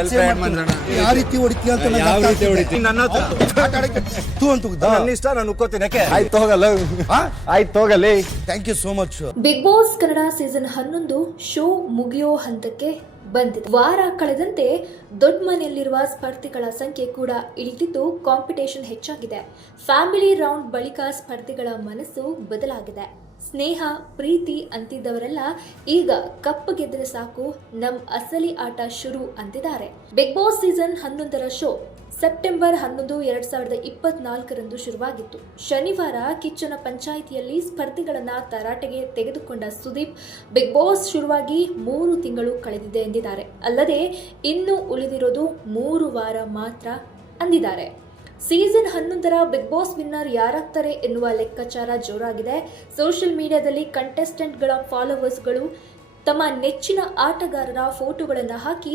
ಯಾವ ರೀತಿ ಹೊಡಿತೀಯ ಅಂತ ಯಾವ ರೀತಿ ಹೊಡಿತೀನಿ ನನ್ನ ನನ್ನ ಇಷ್ಟ ನಾನು ಉಕ್ಕೋತೀನಿ. ಆಯ್ತು ಹೋಗಲ್ಲ ಆಯ್ತು ಹೋಗಲಿ. Thank you so much. Bigg Boss Kannada season 11 show ಮುಗಿಯೋ ಹಂತಕ್ಕೆ ಬಂದಿದೆ. ವಾರ ಕಳೆದಂತೆ ದೊಡ್ಡ ಮನೆಯಲ್ಲಿರುವ ಸ್ಪರ್ಧಿಗಳ ಸಂಖ್ಯೆ ಕೂಡ ಇಳಿದಿದ್ದು ಕಾಂಪಿಟೇಷನ್ ಹೆಚ್ಚಾಗಿದೆ. ಫ್ಯಾಮಿಲಿ ರೌಂಡ್ ಬಳಿಕ ಸ್ಪರ್ಧಿಗಳ ಮನಸ್ಸು ಬದಲಾಗಿದೆ. ಸ್ನೇಹ ಪ್ರೀತಿ ಅಂತಿದ್ದವರೆಲ್ಲ ಈಗ ಕಪ್ಪು ಗೆದ್ದರೆ ಸಾಕು, ನಮ್ ಅಸಲಿ ಆಟ ಶುರು ಅಂತಿದ್ದಾರೆ. ಬಿಗ್ ಬಾಸ್ ಸೀಸನ್ 11ರ ಶೋ ಸೆಪ್ಟೆಂಬರ್ 11, 2024 ಶುರುವಾಗಿತ್ತು. ಶನಿವಾರ ಕಿಚ್ಚನ ಪಂಚಾಯಿತಿಯಲ್ಲಿ ಸ್ಪರ್ಧಿಗಳನ್ನ ತರಾಟೆಗೆ ತೆಗೆದುಕೊಂಡ ಸುದೀಪ್, ಬಿಗ್ ಬಾಸ್ ಶುರುವಾಗಿ 3 ತಿಂಗಳು ಕಳೆದಿದೆ ಎಂದಿದ್ದಾರೆ. ಅಲ್ಲದೆ ಇನ್ನು ಉಳಿದಿರೋದು 3 ವಾರ ಮಾತ್ರ ಅಂದಿದ್ದಾರೆ. ಸೀಸನ್ 11ರ ಬಿಗ್ ಬಾಸ್ ವಿನ್ನರ್ ಯಾರಾಗ್ತಾರೆ ಎನ್ನುವ ಲೆಕ್ಕಾಚಾರ ಜೋರಾಗಿದೆ. ಸೋಷಿಯಲ್ ಮೀಡಿಯಾದಲ್ಲಿ ಕಂಟೆಸ್ಟೆಂಟ್ಗಳ ಫಾಲೋವರ್ಸ್ಗಳು ತಮ್ಮ ನೆಚ್ಚಿನ ಆಟಗಾರರ ಫೋಟೋಗಳನ್ನು ಹಾಕಿ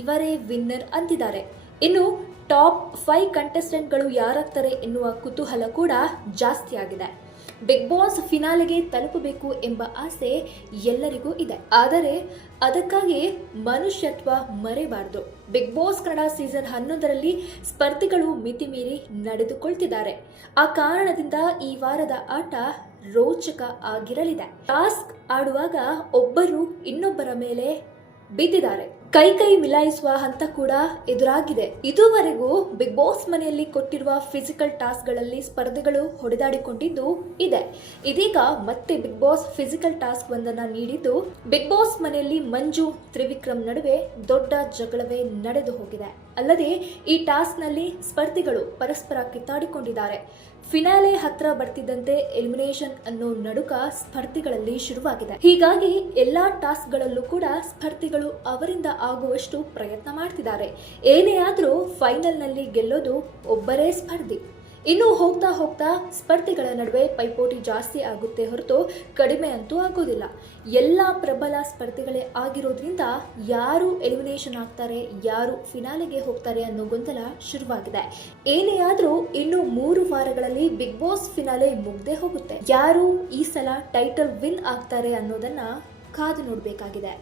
ಇವರೇ ವಿನ್ನರ್ ಅಂತಿದ್ದಾರೆ. ಇನ್ನು ಟಾಪ್ 5 ಕಂಟೆಸ್ಟೆಂಟ್ಗಳು ಯಾರಾಗ್ತಾರೆ ಎನ್ನುವ ಕುತೂಹಲ ಕೂಡ ಜಾಸ್ತಿ ಆಗಿದೆ. ಬಿಗ್ ಬಾಸ್ ಫಿನಾಲೆಗೆ ತಲುಪಬೇಕು ಎಂಬ ಆಸೆ ಎಲ್ಲರಿಗೂ ಇದೆ. ಆದರೆ ಅದಕ್ಕಾಗಿ ಮನುಷ್ಯತ್ವ ಮರೆಯಬಾರದು. ಬಿಗ್ ಬಾಸ್ ಕನ್ನಡ ಸೀಸನ್ 11ರಲ್ಲಿ ಸ್ಪರ್ಧಿಗಳು ಮಿತಿ ಮೀರಿ ನಡೆದುಕೊಳ್ತಿದ್ದಾರೆ. ಆ ಕಾರಣದಿಂದ ಈ ವಾರದ ಆಟ ರೋಚಕ ಆಗಿರಲಿದೆ. ಟಾಸ್ಕ್ ಆಡುವಾಗ ಒಬ್ಬರು ಇನ್ನೊಬ್ಬರ ಮೇಲೆ ಬಿದ್ದಿದ್ದಾರೆ. ಕೈ ಮಿಲಾಯಿಸುವ ಹಂತ ಕೂಡ ಎದುರಾಗಿದೆ. ಇದುವರೆಗೂ ಬಿಗ್ ಬಾಸ್ ಮನೆಯಲ್ಲಿ ಕೊಟ್ಟಿರುವ ಫಿಸಿಕಲ್ ಟಾಸ್ಕ್ಗಳಲ್ಲಿ ಸ್ಪರ್ಧಿಗಳು ಹೊಡೆದಾಡಿಕೊಂಡಿದ್ದು ಇದೆ. ಇದೀಗ ಮತ್ತೆ ಬಿಗ್ ಬಾಸ್ ಫಿಸಿಕಲ್ ಟಾಸ್ಕ್ ಒಂದನ್ನ ನೀಡಿದ್ದು, ಬಿಗ್ ಬಾಸ್ ಮನೆಯಲ್ಲಿ ಮಂಜು ತ್ರಿವಿಕ್ರಮ್ ನಡುವೆ ದೊಡ್ಡ ಜಗಳವೇ ನಡೆದು ಹೋಗಿದೆ. ಅಲ್ಲದೆ ಈ ಟಾಸ್ಕ್ನಲ್ಲಿ ಸ್ಪರ್ಧಿಗಳು ಪರಸ್ಪರ ಕಿತ್ತಾಡಿಕೊಂಡಿದ್ದಾರೆ. ಫಿನಾಲೆ ಹತ್ರ ಬರ್ತಿದ್ದಂತೆ ಎಲಿಮಿನೇಷನ್ ಅನ್ನೋ ನಡುಕ ಸ್ಪರ್ಧಿಗಳಲ್ಲಿ ಶುರುವಾಗಿದೆ. ಹೀಗಾಗಿ ಎಲ್ಲಾ ಟಾಸ್ಕ್ಗಳಲ್ಲೂ ಕೂಡ ಸ್ಪರ್ಧಿಗಳು ಅವರಿಂದ ಆಗುವಷ್ಟು ಪ್ರಯತ್ನ ಮಾಡ್ತಿದ್ದಾರೆ. ಏನೇ ಆದ್ರೂ ಫೈನಲ್ನಲ್ಲಿ ಗೆಲ್ಲೋದು ಒಬ್ಬರೇ ಸ್ಪರ್ಧಿ. ಇನ್ನು ಹೋಗ್ತಾ ಹೋಗ್ತಾ ಸ್ಪರ್ಧಿಗಳ ನಡುವೆ ಪೈಪೋಟಿ ಜಾಸ್ತಿ ಆಗುತ್ತೆ ಹೊರತು ಕಡಿಮೆ ಅಂತೂ ಆಗೋದಿಲ್ಲ. ಎಲ್ಲ ಪ್ರಬಲ ಸ್ಪರ್ಧಿಗಳೇ ಆಗಿರೋದ್ರಿಂದ ಯಾರು ಎಲಿಮಿನೇಷನ್ ಆಗ್ತಾರೆ, ಯಾರು ಫಿನಾಲೆಗೆ ಹೋಗ್ತಾರೆ ಅನ್ನೋ ಗೊಂದಲ ಶುರುವಾಗಿದೆ. ಏನೇ ಆದ್ರೂ ಇನ್ನು 3 ವಾರಗಳಲ್ಲಿ ಬಿಗ್ ಬಾಸ್ ಫಿನಾಲೆ ಮುಗ್ದೇ ಹೋಗುತ್ತೆ. ಯಾರು ಈ ಸಲ ಟೈಟಲ್ ವಿನ್ ಆಗ್ತಾರೆ ಅನ್ನೋದನ್ನ ಕಾದು ನೋಡಬೇಕಾಗಿದೆ.